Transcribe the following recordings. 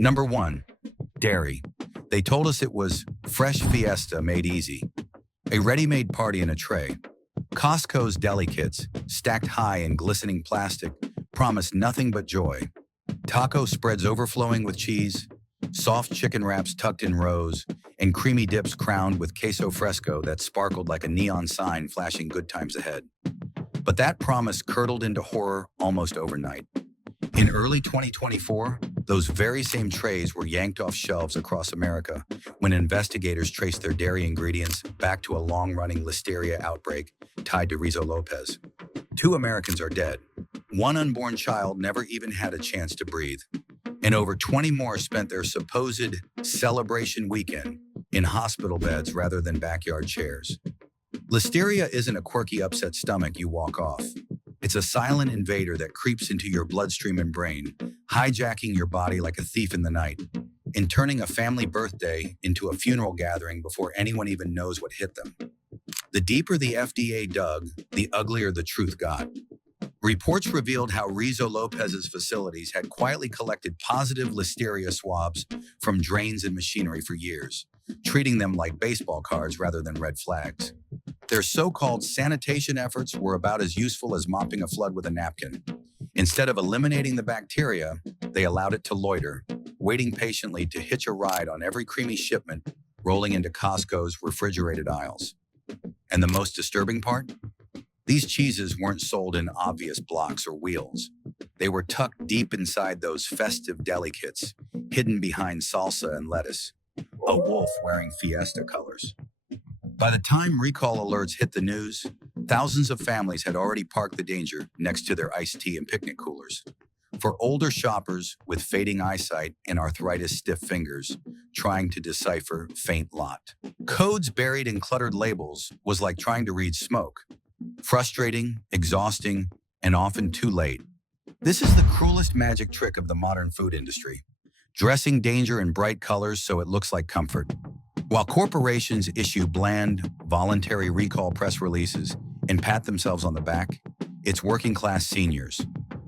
Number 1. Dairy. They told us it was fresh fiesta made easy. A ready-made party in a tray. Costco's deli kits, stacked high in glistening plastic, promise nothing but joy. Taco spreads overflowing with cheese, soft chicken wraps tucked in rows, and creamy dips crowned with queso fresco that sparkled like a neon sign flashing good times ahead. But that promise curdled into horror almost overnight. In early 2024, those very same trays were yanked off shelves across America when investigators traced their dairy ingredients back to a long-running listeria outbreak tied to Rizzo Lopez. 2 Americans are dead. 1 unborn child never even had a chance to breathe. And over 20 more spent their supposed celebration weekend in hospital beds rather than backyard chairs. Listeria isn't a quirky upset stomach you walk off. It's a silent invader that creeps into your bloodstream and brain, hijacking your body like a thief in the night, and turning a family birthday into a funeral gathering before anyone even knows what hit them. The deeper the FDA dug, the uglier the truth got. Reports revealed how Rizzo Lopez's facilities had quietly collected positive listeria swabs from drains and machinery for years, treating them like baseball cards rather than red flags. Their so-called sanitation efforts were about as useful as mopping a flood with a napkin. Instead of eliminating the bacteria, they allowed it to loiter, waiting patiently to hitch a ride on every creamy shipment rolling into Costco's refrigerated aisles. And the most disturbing part? These cheeses weren't sold in obvious blocks or wheels. They were tucked deep inside those festive deli kits, hidden behind salsa and lettuce. A wolf wearing fiesta colors. By the time recall alerts hit the news, thousands of families had already parked the danger next to their iced tea and picnic coolers. For older shoppers with fading eyesight and arthritis-stiff fingers trying to decipher faint lot. Codes buried in cluttered labels was like trying to read smoke. Frustrating, exhausting, and often too late. This is the cruelest magic trick of the modern food industry, dressing danger in bright colors so it looks like comfort. While corporations issue bland, voluntary recall press releases and pat themselves on the back, it's working-class seniors,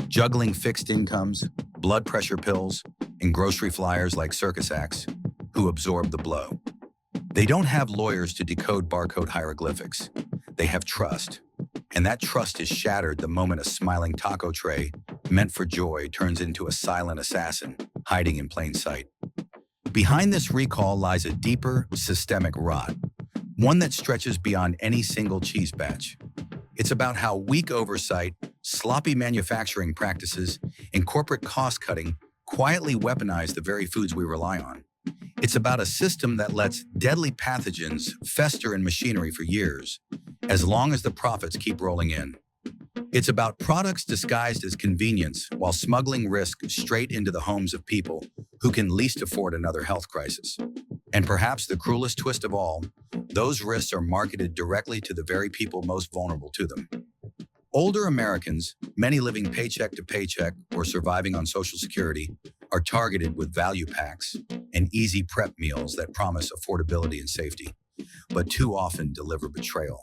juggling fixed incomes, blood pressure pills, and grocery flyers like circus acts, who absorb the blow. They don't have lawyers to decode barcode hieroglyphics. They have trust, and that trust is shattered the moment a smiling taco tray meant for joy turns into a silent assassin hiding in plain sight. Behind this recall lies a deeper, systemic rot, one that stretches beyond any single cheese batch. It's about how weak oversight, sloppy manufacturing practices, and corporate cost-cutting quietly weaponize the very foods we rely on. It's about a system that lets deadly pathogens fester in machinery for years, as long as the profits keep rolling in. It's about products disguised as convenience while smuggling risk straight into the homes of people who can least afford another health crisis. And perhaps the cruelest twist of all, those risks are marketed directly to the very people most vulnerable to them. Older Americans, many living paycheck to paycheck or surviving on Social Security, are targeted with value packs and easy prep meals that promise affordability and safety, but too often deliver betrayal.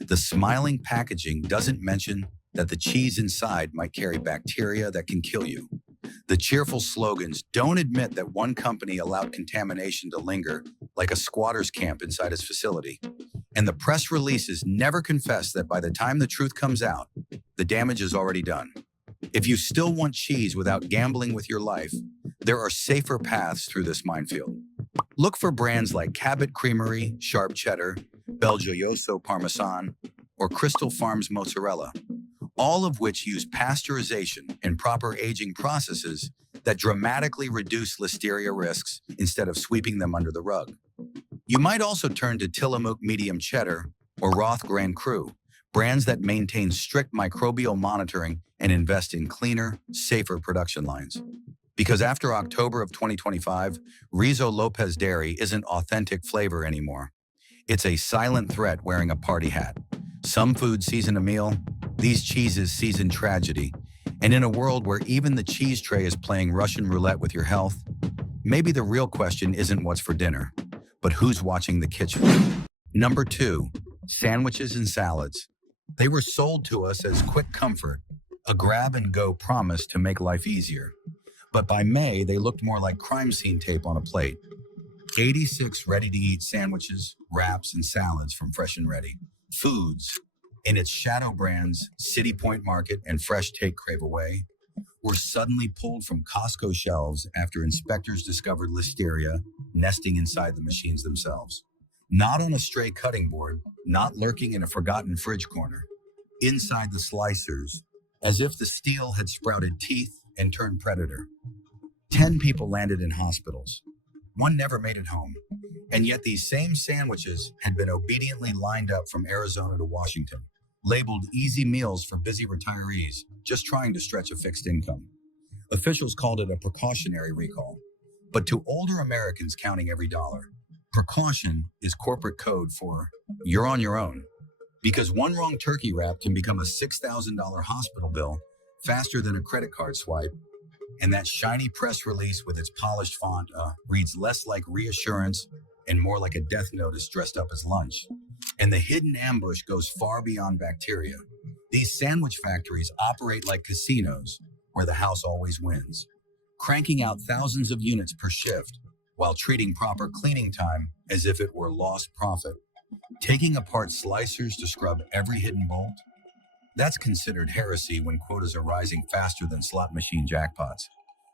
The smiling packaging doesn't mention that the cheese inside might carry bacteria that can kill you. The cheerful slogans don't admit that one company allowed contamination to linger like a squatter's camp inside its facility. And the press releases never confess that by the time the truth comes out, the damage is already done. If you still want cheese without gambling with your life, there are safer paths through this minefield. Look for brands like Cabot Creamery, Sharp Cheddar, Belgioioso Parmesan, or Crystal Farms Mozzarella, all of which use pasteurization and proper aging processes that dramatically reduce listeria risks instead of sweeping them under the rug. You might also turn to Tillamook Medium Cheddar or Roth Grand Cru, brands that maintain strict microbial monitoring and invest in cleaner, safer production lines. Because after October of 2025, Rizzo Lopez Dairy isn't authentic flavor anymore. It's a silent threat wearing a party hat. Some foods season a meal, these cheeses season tragedy. And in a world where even the cheese tray is playing Russian roulette with your health, maybe the real question isn't what's for dinner, but who's watching the kitchen. Number 2, sandwiches and salads. They were sold to us as quick comfort, a grab-and-go promise to make life easier. But by May, they looked more like crime scene tape on a plate. 86 ready-to-eat sandwiches, wraps, and salads from Fresh and Ready Foods, in its shadow brands, City Point Market and Fresh Take Crave Away, were suddenly pulled from Costco shelves after inspectors discovered listeria nesting inside the machines themselves. Not on a stray cutting board, not lurking in a forgotten fridge corner. Inside the slicers, as if the steel had sprouted teeth and turned predator. 10 people landed in hospitals. One never made it home. And yet these same sandwiches had been obediently lined up from Arizona to Washington, labeled easy meals for busy retirees just trying to stretch a fixed income. Officials called it a precautionary recall. But to older Americans counting every dollar, precaution is corporate code for you're on your own. Because one wrong turkey wrap can become a $6,000 hospital bill faster than a credit card swipe, and that shiny press release with its polished font reads less like reassurance and more like a death notice dressed up as lunch. And the hidden ambush goes far beyond bacteria. These sandwich factories operate like casinos where the house always wins, cranking out thousands of units per shift while treating proper cleaning time as if it were lost profit. Taking apart slicers to scrub every hidden bolt? That's considered heresy when quotas are rising faster than slot machine jackpots.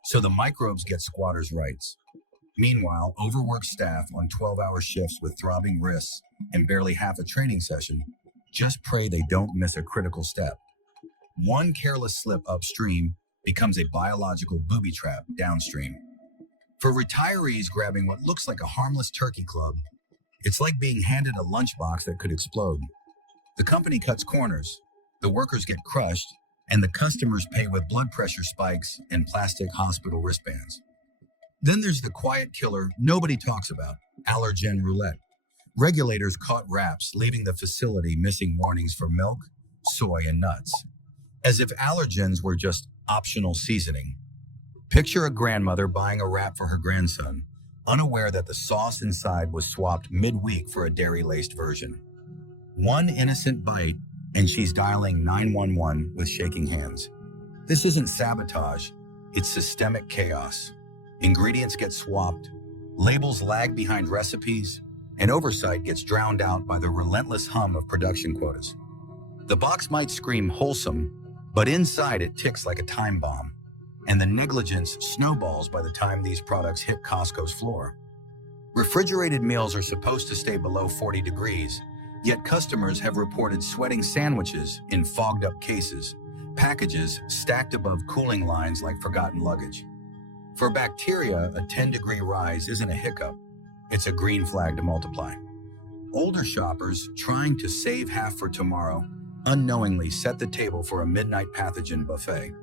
So the microbes get squatters' rights. Meanwhile, overworked staff on 12-hour shifts with throbbing wrists and barely half a training session just pray they don't miss a critical step. One careless slip upstream becomes a biological booby trap downstream. For retirees grabbing what looks like a harmless turkey club, it's like being handed a lunchbox that could explode. The company cuts corners, the workers get crushed, and the customers pay with blood pressure spikes and plastic hospital wristbands. Then there's the quiet killer nobody talks about, allergen roulette. Regulators caught wraps leaving the facility missing warnings for milk, soy, and nuts, as if allergens were just optional seasoning. Picture a grandmother buying a wrap for her grandson, unaware that the sauce inside was swapped mid-week for a dairy-laced version. One innocent bite, and she's dialing 911 with shaking hands. This isn't sabotage, it's systemic chaos. Ingredients get swapped, labels lag behind recipes, and oversight gets drowned out by the relentless hum of production quotas. The box might scream wholesome, but inside it ticks like a time bomb, and the negligence snowballs by the time these products hit Costco's floor. Refrigerated meals are supposed to stay below 40 degrees, yet customers have reported sweating sandwiches in fogged-up cases, packages stacked above cooling lines like forgotten luggage. For bacteria, a 10-degree rise isn't a hiccup, it's a green flag to multiply. Older shoppers, trying to save half for tomorrow, unknowingly set the table for a midnight pathogen buffet.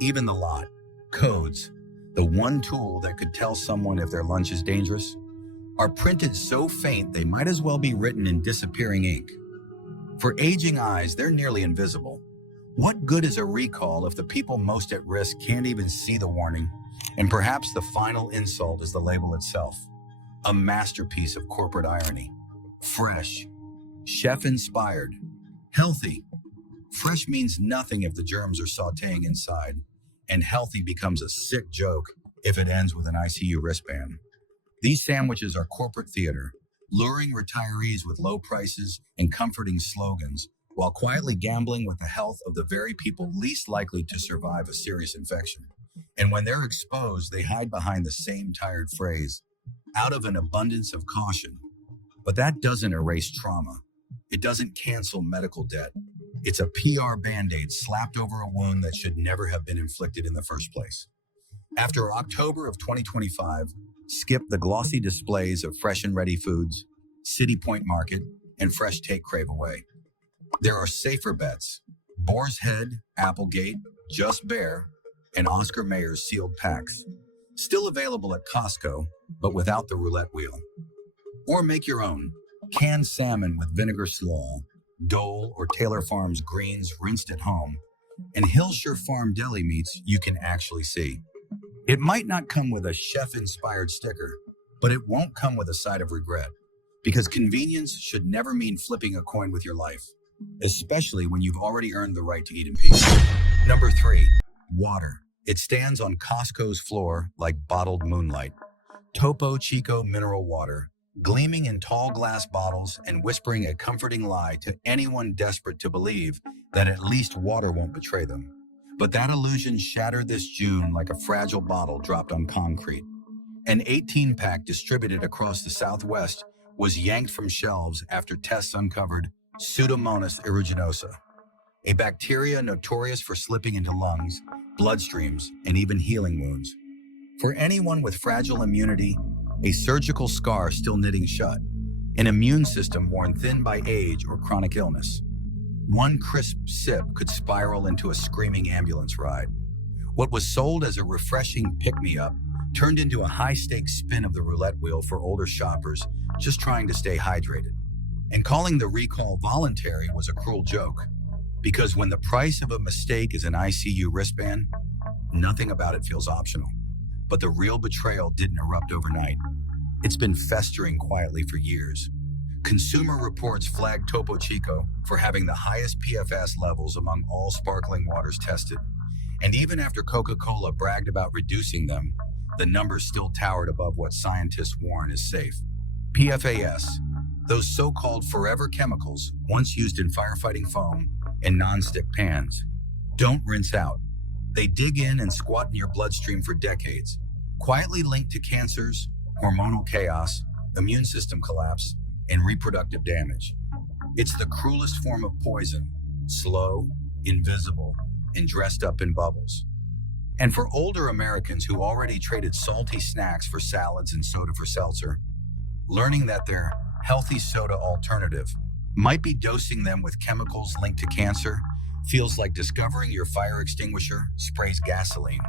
Even the lot, codes, the one tool that could tell someone if their lunch is dangerous, are printed so faint they might as well be written in disappearing ink. For aging eyes, they're nearly invisible. What good is a recall if the people most at risk can't even see the warning? And perhaps the final insult is the label itself, a masterpiece of corporate irony. Fresh, chef-inspired, healthy. Fresh means nothing if the germs are sautéing inside, and healthy becomes a sick joke if it ends with an ICU wristband. These sandwiches are corporate theater, luring retirees with low prices and comforting slogans, while quietly gambling with the health of the very people least likely to survive a serious infection. And when they're exposed, they hide behind the same tired phrase, out of an abundance of caution. But that doesn't erase trauma. It doesn't cancel medical debt. It's a PR Band-Aid slapped over a wound that should never have been inflicted in the first place. After October of 2025, skip the glossy displays of Fresh and Ready Foods, City Point Market, and Fresh Take Crave Away. There are safer bets: Boar's Head, Applegate, Just Bear, and Oscar Mayer's sealed packs. Still available at Costco, but without the roulette wheel. Or make your own: canned salmon with vinegar slaw, Dole or Taylor Farms greens rinsed at home, and Hillshire Farm deli meats you can actually see. It might not come with a chef-inspired sticker, but it won't come with a side of regret, because convenience should never mean flipping a coin with your life, especially when you've already earned the right to eat in peace. Number 3, water. It stands on Costco's floor like bottled moonlight. Topo Chico mineral water, gleaming in tall glass bottles and whispering a comforting lie to anyone desperate to believe that at least water won't betray them. But that illusion shattered this June like a fragile bottle dropped on concrete. An 18-pack distributed across the Southwest was yanked from shelves after tests uncovered Pseudomonas aeruginosa, a bacteria notorious for slipping into lungs, bloodstreams, and even healing wounds. For anyone with fragile immunity, a surgical scar still knitting shut, an immune system worn thin by age or chronic illness. One crisp sip could spiral into a screaming ambulance ride. What was sold as a refreshing pick-me-up turned into a high-stakes spin of the roulette wheel for older shoppers just trying to stay hydrated. And calling the recall voluntary was a cruel joke, because when the price of a mistake is an ICU wristband, nothing about it feels optional. But the real betrayal didn't erupt overnight. It's been festering quietly for years. Consumer Reports flagged Topo Chico for having the highest PFAS levels among all sparkling waters tested. And even after Coca-Cola bragged about reducing them, the numbers still towered above what scientists warn is safe. PFAS, those so-called forever chemicals once used in firefighting foam and non-stick pans, don't rinse out. They dig in and squat in your bloodstream for decades, quietly linked to cancers, hormonal chaos, immune system collapse, and reproductive damage. It's the cruelest form of poison, slow, invisible, and dressed up in bubbles. And for older Americans who already traded salty snacks for salads and soda for seltzer, learning that their healthy soda alternative might be dosing them with chemicals linked to cancer feels like discovering your fire extinguisher sprays gasoline.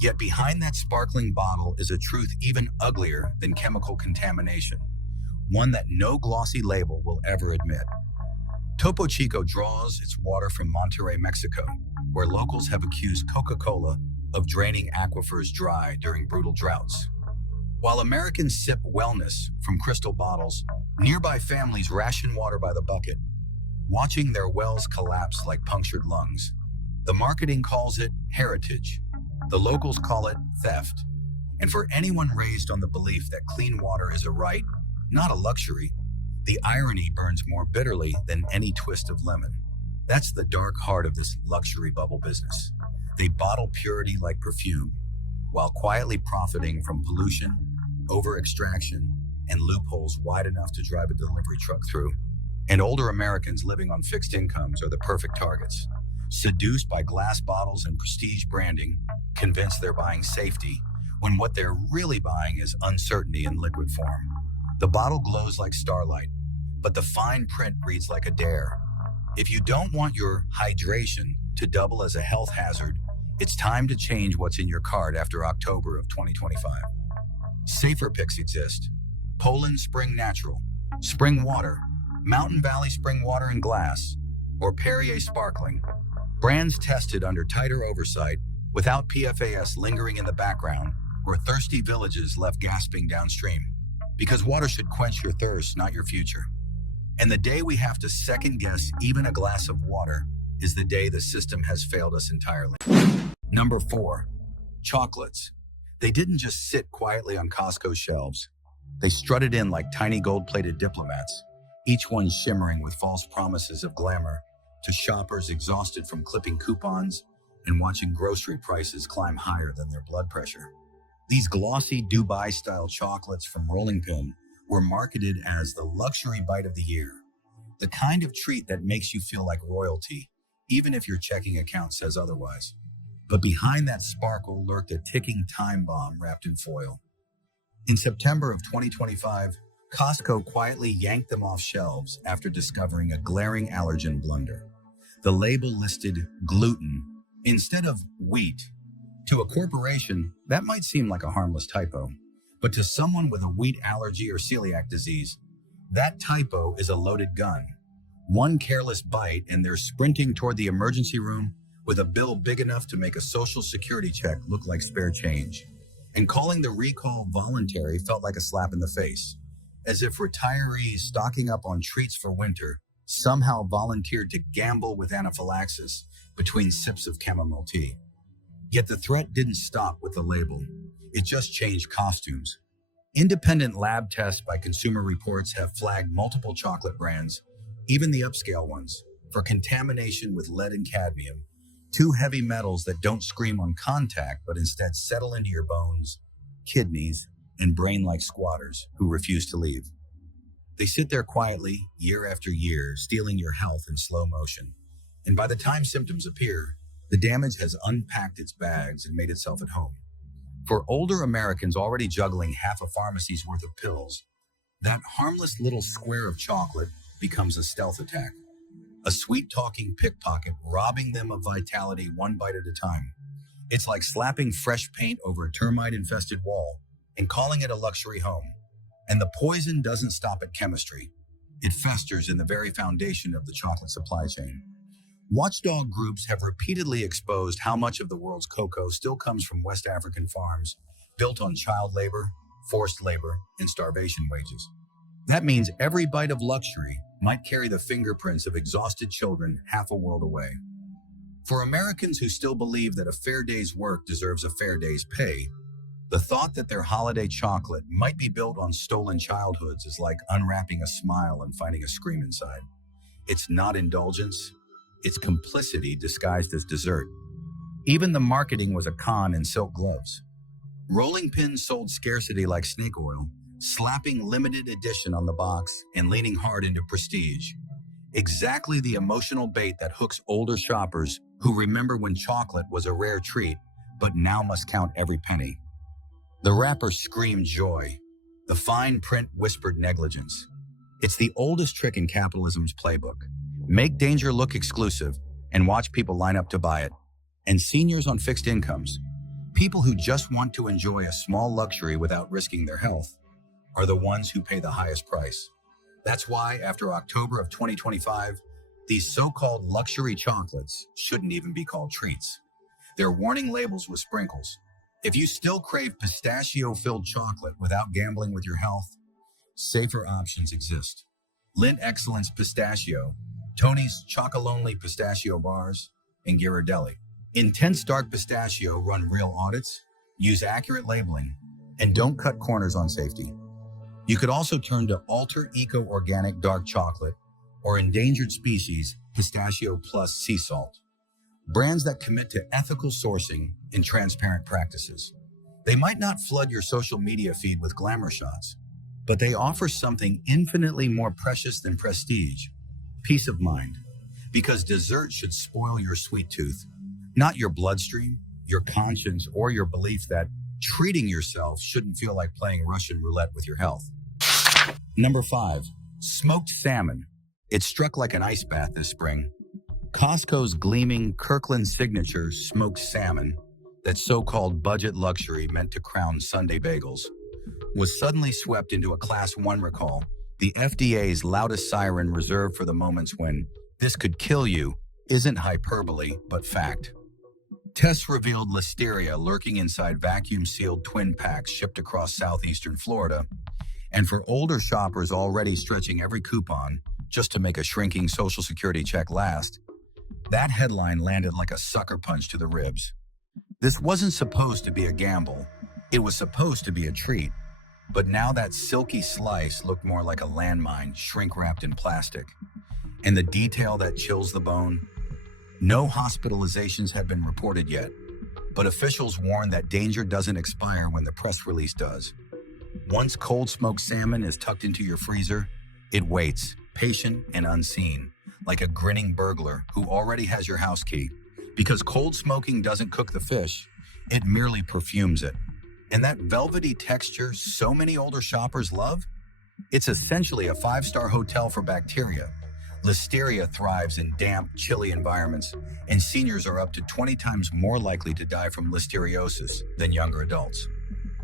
Yet behind that sparkling bottle is a truth even uglier than chemical contamination, one that no glossy label will ever admit. Topo Chico draws its water from Monterrey, Mexico, where locals have accused Coca-Cola of draining aquifers dry during brutal droughts. While Americans sip wellness from crystal bottles, nearby families ration water by the bucket, watching their wells collapse like punctured lungs. The marketing calls it heritage. The locals call it theft. And for anyone raised on the belief that clean water is a right, not a luxury, the irony burns more bitterly than any twist of lemon. That's the dark heart of this luxury bubble business. They bottle purity like perfume, while quietly profiting from pollution, over-extraction, and loopholes wide enough to drive a delivery truck through. And older Americans living on fixed incomes are the perfect targets. Seduced by glass bottles and prestige branding, convinced they're buying safety, when what they're really buying is uncertainty in liquid form. The bottle glows like starlight, but the fine print reads like a dare. If you don't want your hydration to double as a health hazard, it's time to change what's in your cart after October of 2025. Safer picks exist. Poland Spring Natural, Spring Water, Mountain Valley Spring Water in glass, or Perrier Sparkling. Brands tested under tighter oversight, without PFAS lingering in the background, or thirsty villages left gasping downstream. Because water should quench your thirst, not your future. And the day we have to second-guess even a glass of water is the day the system has failed us entirely. Number 4, chocolates. They didn't just sit quietly on Costco shelves. They strutted in like tiny gold-plated diplomats, each one shimmering with false promises of glamour to shoppers exhausted from clipping coupons and watching grocery prices climb higher than their blood pressure. These glossy Dubai-style chocolates from Rolling Pin were marketed as the luxury bite of the year, the kind of treat that makes you feel like royalty, even if your checking account says otherwise. But behind that sparkle lurked a ticking time bomb wrapped in foil. In September of 2025, Costco quietly yanked them off shelves after discovering a glaring allergen blunder. The label listed gluten instead of wheat. To a corporation, that might seem like a harmless typo, but to someone with a wheat allergy or celiac disease, that typo is a loaded gun. One careless bite and they're sprinting toward the emergency room with a bill big enough to make a social security check look like spare change. And calling the recall voluntary felt like a slap in the face, as if retirees stocking up on treats for winter somehow volunteered to gamble with anaphylaxis between sips of chamomile tea. Yet the threat didn't stop with the label. It just changed costumes. Independent lab tests by Consumer Reports have flagged multiple chocolate brands, even the upscale ones, for contamination with lead and cadmium, two heavy metals that don't scream on contact but instead settle into your bones, kidneys, and brain like squatters who refuse to leave. They sit there quietly, year after year, stealing your health in slow motion. And by the time symptoms appear, the damage has unpacked its bags and made itself at home. For older Americans already juggling half a pharmacy's worth of pills, that harmless little square of chocolate becomes a stealth attack. A sweet-talking pickpocket robbing them of vitality one bite at a time. It's like slapping fresh paint over a termite-infested wall and calling it a luxury home. And the poison doesn't stop at chemistry. It festers in the very foundation of the chocolate supply chain. Watchdog groups have repeatedly exposed how much of the world's cocoa still comes from West African farms, built on child labor, forced labor, and starvation wages. That means every bite of luxury might carry the fingerprints of exhausted children half a world away. For Americans who still believe that a fair day's work deserves a fair day's pay, the thought that their holiday chocolate might be built on stolen childhoods is like unwrapping a smile and finding a scream inside. It's not indulgence, it's complicity disguised as dessert. Even the marketing was a con in silk gloves. Rolling pins sold scarcity like snake oil, slapping limited edition on the box and leaning hard into prestige. Exactly the emotional bait that hooks older shoppers who remember when chocolate was a rare treat, but now must count every penny. The wrapper screamed joy. The fine print whispered negligence. It's the oldest trick in capitalism's playbook. Make danger look exclusive and watch people line up to buy it. And seniors on fixed incomes, people who just want to enjoy a small luxury without risking their health, are the ones who pay the highest price. That's why, after October of 2025, these so-called luxury chocolates shouldn't even be called treats. They're warning labels with sprinkles. If you still crave pistachio-filled chocolate without gambling with your health, safer options exist. Lindt Excellence Pistachio, Tony's Chocolonely Pistachio Bars, and Ghirardelli. Intense Dark Pistachio run real audits, use accurate labeling, and don't cut corners on safety. You could also turn to Alter Eco Organic Dark Chocolate or Endangered Species Pistachio Plus Sea Salt. Brands that commit to ethical sourcing and transparent practices. They might not flood your social media feed with glamour shots, but they offer something infinitely more precious than prestige, peace of mind. Because dessert should spoil your sweet tooth, not your bloodstream, your conscience, or your belief that treating yourself shouldn't feel like playing Russian roulette with your health. Number 5, smoked salmon. It struck like an ice bath this spring. Costco's gleaming Kirkland Signature smoked salmon, that so-called budget luxury meant to crown Sunday bagels, was suddenly swept into a Class 1 recall, the FDA's loudest siren reserved for the moments when "this could kill you" isn't hyperbole, but fact. Tests revealed listeria lurking inside vacuum-sealed twin packs shipped across southeastern Florida, and for older shoppers already stretching every coupon just to make a shrinking Social Security check last, that headline landed like a sucker punch to the ribs. This wasn't supposed to be a gamble. It was supposed to be a treat. But now that silky slice looked more like a landmine shrink-wrapped in plastic. And the detail that chills the bone? No hospitalizations have been reported yet, but officials warn that danger doesn't expire when the press release does. Once cold smoked salmon is tucked into your freezer, it waits, patient and unseen, like a grinning burglar who already has your house key. Because cold smoking doesn't cook the fish, it merely perfumes it. And that velvety texture so many older shoppers love? It's essentially a 5-star hotel for bacteria. Listeria thrives in damp, chilly environments, and seniors are up to 20 times more likely to die from listeriosis than younger adults.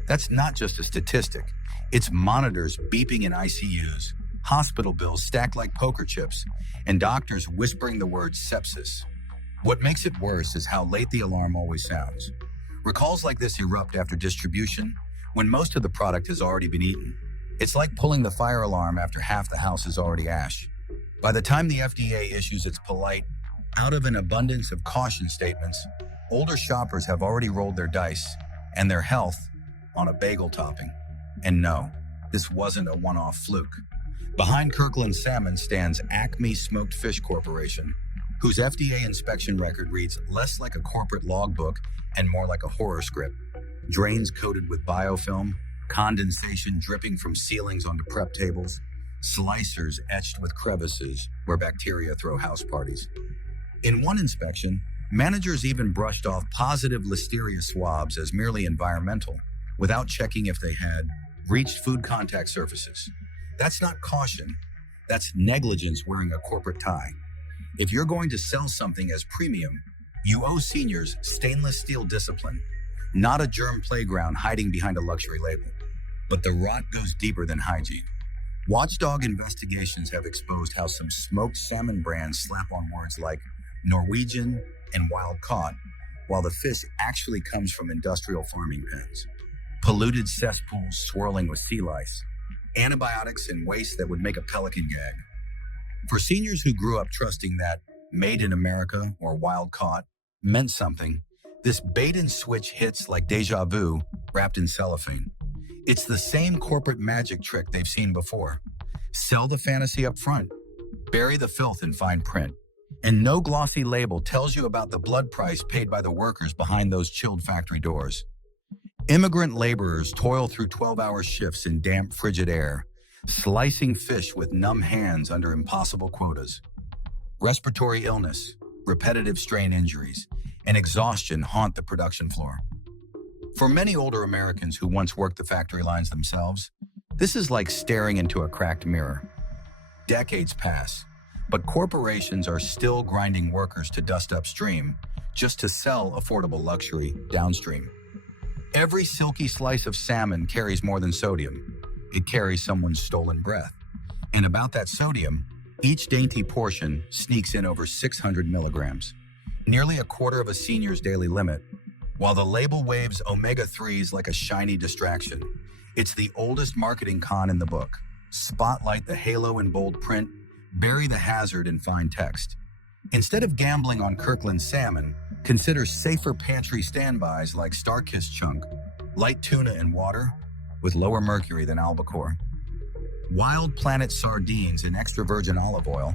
That's not just a statistic. It's monitors beeping in ICUs, hospital bills stacked like poker chips, and doctors whispering the word sepsis. What makes it worse is how late the alarm always sounds. Recalls like this erupt after distribution, when most of the product has already been eaten. It's like pulling the fire alarm after half the house is already ash. By the time the FDA issues its polite, Out of an abundance of caution statements, older shoppers have already rolled their dice and their health on a bagel topping. And no, this wasn't a one-off fluke. Behind Kirkland Salmon stands Acme Smoked Fish Corporation, whose FDA inspection record reads less like a corporate logbook and more like a horror script. Drains coated with biofilm, condensation dripping from ceilings onto prep tables, slicers etched with crevices where bacteria throw house parties. In one inspection, managers even brushed off positive listeria swabs as merely environmental, without checking if they had reached food contact surfaces. That's not caution, that's negligence wearing a corporate tie. If you're going to sell something as premium, you owe seniors stainless steel discipline, not a germ playground hiding behind a luxury label. But the rot goes deeper than hygiene. Watchdog investigations have exposed how some smoked salmon brands slap on words like Norwegian and wild caught, while the fish actually comes from industrial farming pens. Polluted cesspools swirling with sea lice, antibiotics and waste that would make a pelican gag. For seniors who grew up trusting that made in America or wild caught meant something, this bait and switch hits like deja vu wrapped in cellophane. It's the same corporate magic trick they've seen before. Sell the fantasy up front, bury the filth in fine print, and no glossy label tells you about the blood price paid by the workers behind those chilled factory doors. Immigrant laborers toil through 12-hour shifts in damp, frigid air, slicing fish with numb hands under impossible quotas. Respiratory illness, repetitive strain injuries, and exhaustion haunt the production floor. For many older Americans who once worked the factory lines themselves, this is like staring into a cracked mirror. Decades pass, but corporations are still grinding workers to dust upstream just to sell affordable luxury downstream. Every silky slice of salmon carries more than sodium. It carries someone's stolen breath. And about that sodium, each dainty portion sneaks in over 600 milligrams, nearly a quarter of a senior's daily limit. While the label waves omega-3s like a shiny distraction, it's the oldest marketing con in the book. Spotlight the halo in bold print, bury the hazard in fine text. Instead of gambling on Kirkland salmon, consider safer pantry standbys like Starkist chunk, light tuna in water with lower mercury than albacore. Wild Planet sardines in extra virgin olive oil,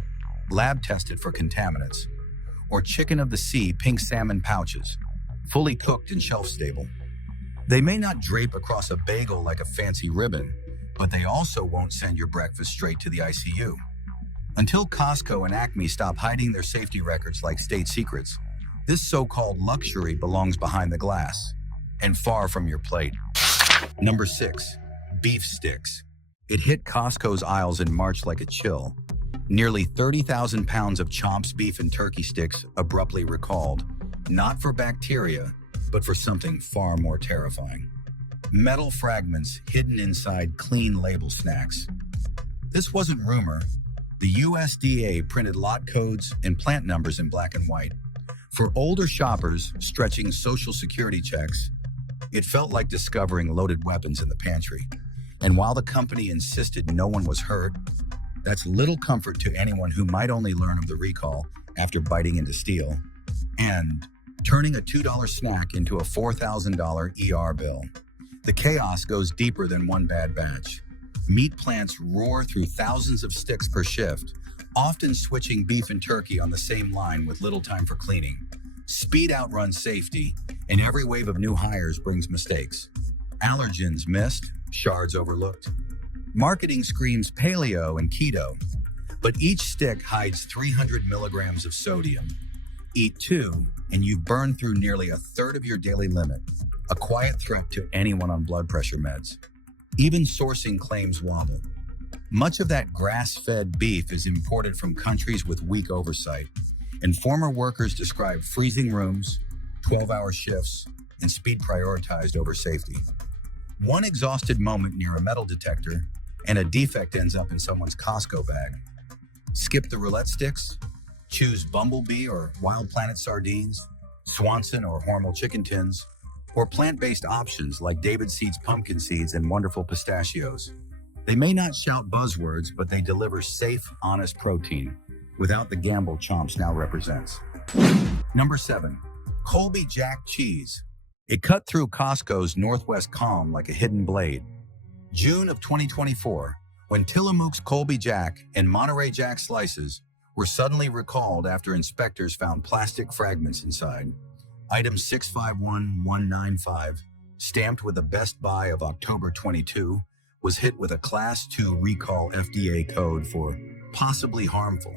lab tested for contaminants. Or chicken of the sea pink salmon pouches, fully cooked and shelf-stable. They may not drape across a bagel like a fancy ribbon, but they also won't send your breakfast straight to the ICU. Until Costco and Acme stop hiding their safety records like state secrets, this so-called luxury belongs behind the glass and far from your plate. Number 6, beef sticks. It hit Costco's aisles in March like a chill. Nearly 30,000 pounds of Chomp's beef and turkey sticks abruptly recalled, not for bacteria, but for something far more terrifying. Metal fragments hidden inside clean label snacks. This wasn't rumor. The USDA printed lot codes and plant numbers in black and white. For older shoppers stretching Social Security checks, it felt like discovering loaded weapons in the pantry. And while the company insisted no one was hurt, that's little comfort to anyone who might only learn of the recall after biting into steel and turning a $2 snack into a $4,000 ER bill. The chaos goes deeper than one bad batch. Meat plants roar through thousands of sticks per shift, often switching beef and turkey on the same line with little time for cleaning. Speed outruns safety, and every wave of new hires brings mistakes. Allergens missed, shards overlooked. Marketing screams paleo and keto, but each stick hides 300 milligrams of sodium. Eat 2, and you've burned through nearly a third of your daily limit, a quiet threat to anyone on blood pressure meds. Even sourcing claims wobble. Much of that grass-fed beef is imported from countries with weak oversight, and former workers describe freezing rooms, 12-hour shifts, and speed prioritized over safety. One exhausted moment near a metal detector, and a defect ends up in someone's Costco bag. Skip the roulette sticks, choose Bumblebee or Wild Planet sardines, Swanson or Hormel chicken tins, or plant-based options like David Seed's pumpkin seeds and wonderful pistachios. They may not shout buzzwords, but they deliver safe, honest protein without the gamble Chomps now represents. Number 7. Colby Jack cheese. It cut through Costco's Northwest calm like a hidden blade. June of 2024, when Tillamook's Colby Jack and Monterey Jack slices were suddenly recalled after inspectors found plastic fragments inside. Item 651195, stamped with a Best Buy of October 22, was hit with a Class 2 recall FDA code for possibly harmful.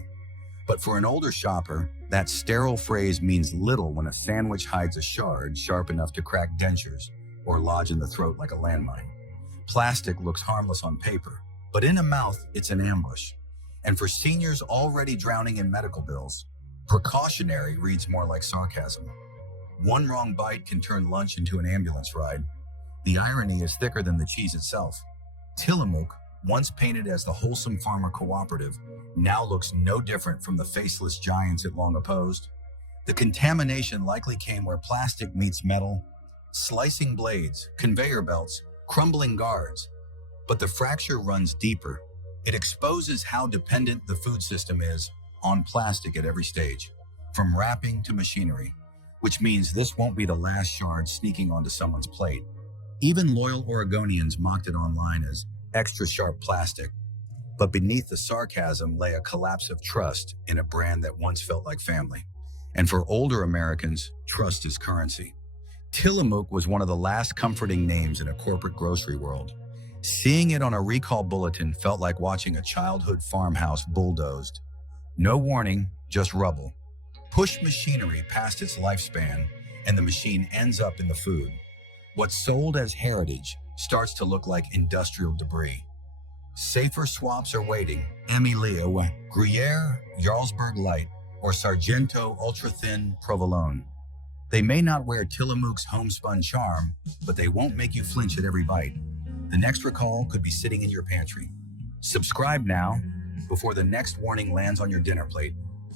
But for an older shopper, that sterile phrase means little when a sandwich hides a shard sharp enough to crack dentures or lodge in the throat like a landmine. Plastic looks harmless on paper, but in a mouth, it's an ambush. And for seniors already drowning in medical bills, precautionary reads more like sarcasm. One wrong bite can turn lunch into an ambulance ride. The irony is thicker than the cheese itself. Tillamook, once painted as the wholesome farmer cooperative, now looks no different from the faceless giants it long opposed. The contamination likely came where plastic meets metal, slicing blades, conveyor belts, crumbling guards. But the fracture runs deeper. It exposes how dependent the food system is on plastic at every stage, from wrapping to machinery, which means this won't be the last shard sneaking onto someone's plate. Even loyal Oregonians mocked it online as extra sharp plastic, but beneath the sarcasm lay a collapse of trust in a brand that once felt like family. And for older Americans, trust is currency. Tillamook was one of the last comforting names in a corporate grocery world. Seeing it on a recall bulletin felt like watching a childhood farmhouse bulldozed. No warning, just rubble. Push machinery past its lifespan, and the machine ends up in the food. What's sold as heritage starts to look like industrial debris. Safer swaps are waiting. Emilia, Gruyere, Jarlsberg Light, or Sargento Ultra Thin Provolone. They may not wear Tillamook's homespun charm, but they won't make you flinch at every bite. The next recall could be sitting in your pantry. Subscribe now before the next warning lands on your dinner plate.